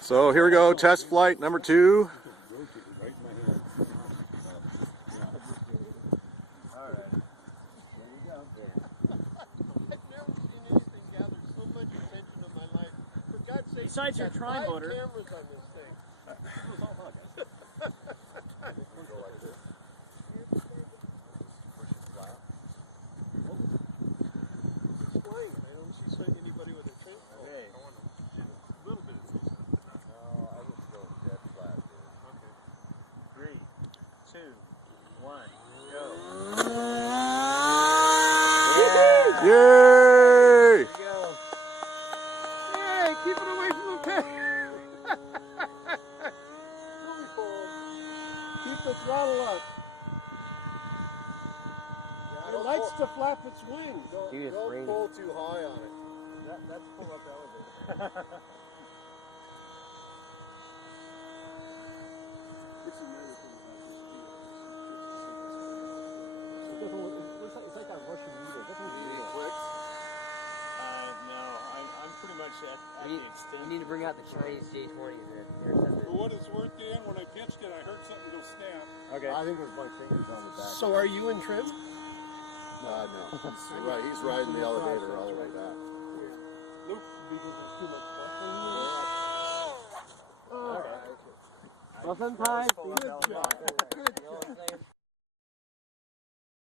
So here we go, test flight number 2. Besides your tri-motor. Cameras on this thing. Explain. I don't see anybody with a trim. Okay. I want to shoot a little bit of this. No, I just go dead flat, dude. Okay. 3, 2, 1, go. Yay! There you go. Hey, keep it away from the pit. Keep the throttle up. It likes to flap its wings. Don't pull too high on it. That's pull up elevator. It's like a Russian needle. It doesn't You need needle. clicks? No, I'm pretty much at the extent. You need to bring out the Chinese J20 For what it's worth, Dan, when I pitched it, I heard something go snap. Okay. I think there's my fingers on the back. So are you in trim? No. He's riding the elevator all the way back. Nope. Because there's too much flex on you. All right. Well, sometimes. Good job. Good job.